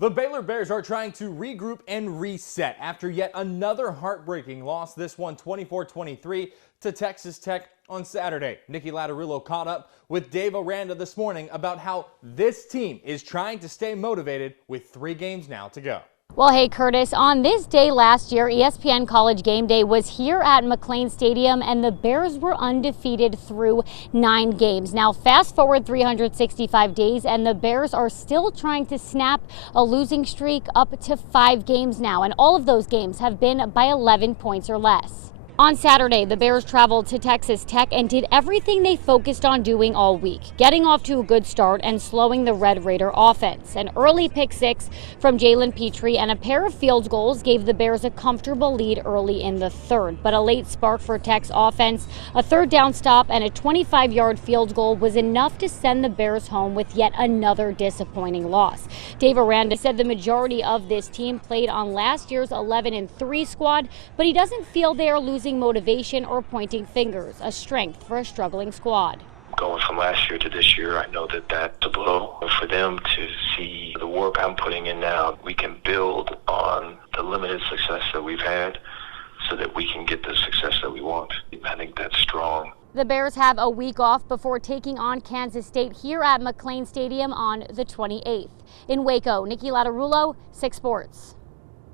The Baylor Bears are trying to regroup and reset after yet another heartbreaking loss, this one 24-23 to Texas Tech on Saturday. Nicky Latterillo caught up with Dave Aranda this morning about how this team is trying to stay motivated with 3 games now to go. Well, hey, Curtis, on this day last year, ESPN College Game Day was here at McLean Stadium, and the Bears were undefeated through 9 games. Now, fast forward 365 days, and the Bears are still trying to snap a losing streak up to 5 games now, and all of those games have been by 11 points or less. On Saturday, the Bears traveled to Texas Tech and did everything they focused on doing all week, getting off to a good start and slowing the Red Raider offense. An early pick 6 from Jalen Petrie and a pair of field goals gave the Bears a comfortable lead early in the third. But a late spark for Tech's offense, a third down stop and a 25-yard field goal was enough to send the Bears home with yet another disappointing loss. Dave Aranda said the majority of this team played on last year's 11-3 squad, but he doesn't feel they are losing motivation or pointing fingers, a strength for a struggling squad. Going from last year to this year, I know that that's a blow. For them to see the work I'm putting in now, we can build on the limited success that we've had so that we can get the success that we want. I think that's strong. The Bears have a week off before taking on Kansas State here at McLean Stadium on the 28th. In Waco, Nicky Latterillo, 6 Sports.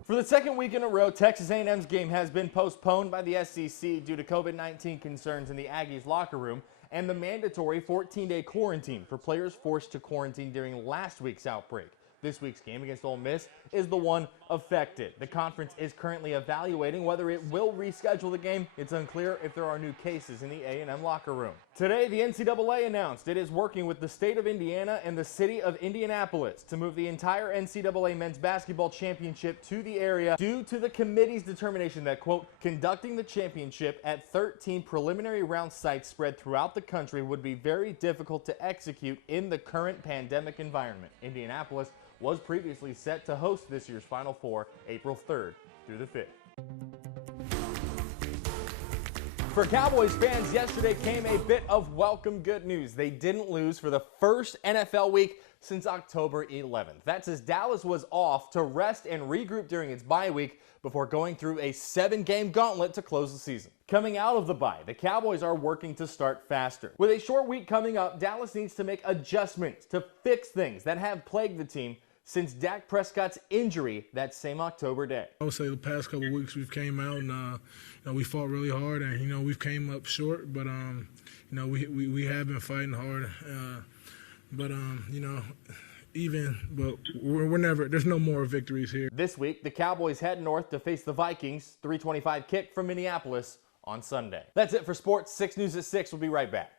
For the second week in a row, Texas A&M's game has been postponed by the SEC due to COVID-19 concerns in the Aggies locker room and the mandatory 14-day quarantine for players forced to quarantine during last week's outbreak. This week's game against Ole Miss is the one affected. The conference is currently evaluating whether it will reschedule the game. It's unclear if there are new cases in the A&M locker room. Today, the NCAA announced it is working with the state of Indiana and the city of Indianapolis to move the entire NCAA men's basketball championship to the area due to the committee's determination that, quote, conducting the championship at 13 preliminary round sites spread throughout the country would be very difficult to execute in the current pandemic environment. Indianapolis was previously set to host this year's Final Four April 3rd through the 5th. For Cowboys fans, yesterday came a bit of welcome good news. They didn't lose for the first NFL week since October 11th. That's as Dallas was off to rest and regroup during its bye week before going through a 7-game gauntlet to close the season. Coming out of the bye, the Cowboys are working to start faster. With a short week coming up, Dallas needs to make adjustments to fix things that have plagued the team since Dak Prescott's injury that same October day. I would say the past couple of weeks we've came out and we fought really hard, and we've came up short, but we have been fighting hard, but we're never. There's no more victories here. This week, the Cowboys head north to face the Vikings. 3:25 kick from Minneapolis on Sunday. That's it for sports. 6 News at 6. We'll be right back.